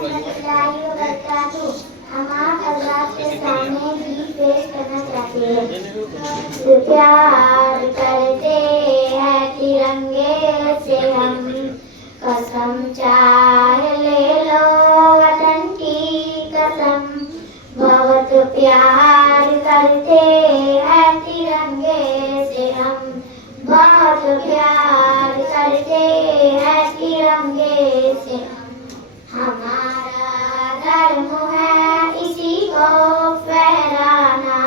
रहमतुल्लाहि व बरकातुहू। हम आप हज़रात के सामने गीत पेश करना चाहते हैं। प्यार करते हैं तिरंगे से हम, कसम चाहे ले लो वतन की कसम। बहुत प्यार करते हैं तिरंगे से हम, बहुत प्यार करते हैं तिरंगे से हम। हमारा धर्म है इसी को फहराना,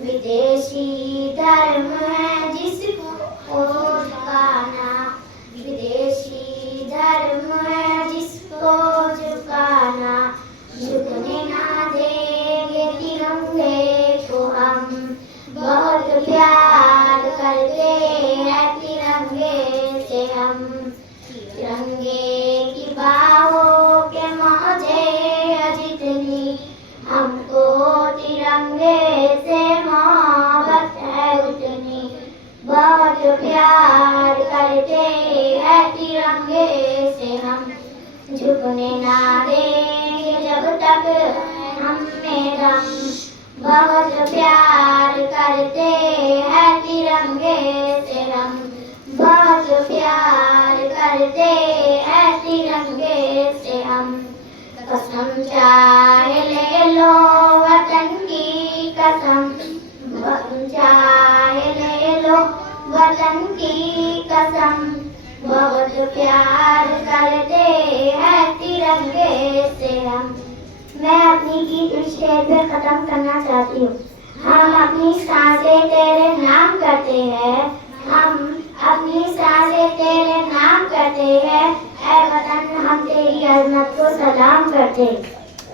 विदेशी धर्म है जिसको झुकाना। विदेशी धर्म है जिसको झुकाना, झुकने ना देंगे तिरंगे को हम। बहुत प्यार करते हैं तिरंगे से हम। तिरंगे की बाहों के मौजे जितनी, हमको तिरंगे से मोहब्बत है उतनी। बहुत प्यार करते हैं तिरंगे से हम, झुकने ना देंगे जब तक हम में दम। बहुत प्यार करते हैं तिरंगे से हम, बहुत प्यार करते हैं तिरंगे से हम। कसम चाहे ले लो वतन की कसम, चाहे ले लो वतन की कसम। बहुत प्यार करते हैं तिरंगे से हम। मैं अपनी गीत इस शेर पे खत्म करना चाहती हूँ। हम अपनी सांसें तेरे नाम करते हैं, हम अपनी सांसें तेरे नाम करते हैं। ऐ वतन हम तेरी अज़मत को सलाम करते हैं।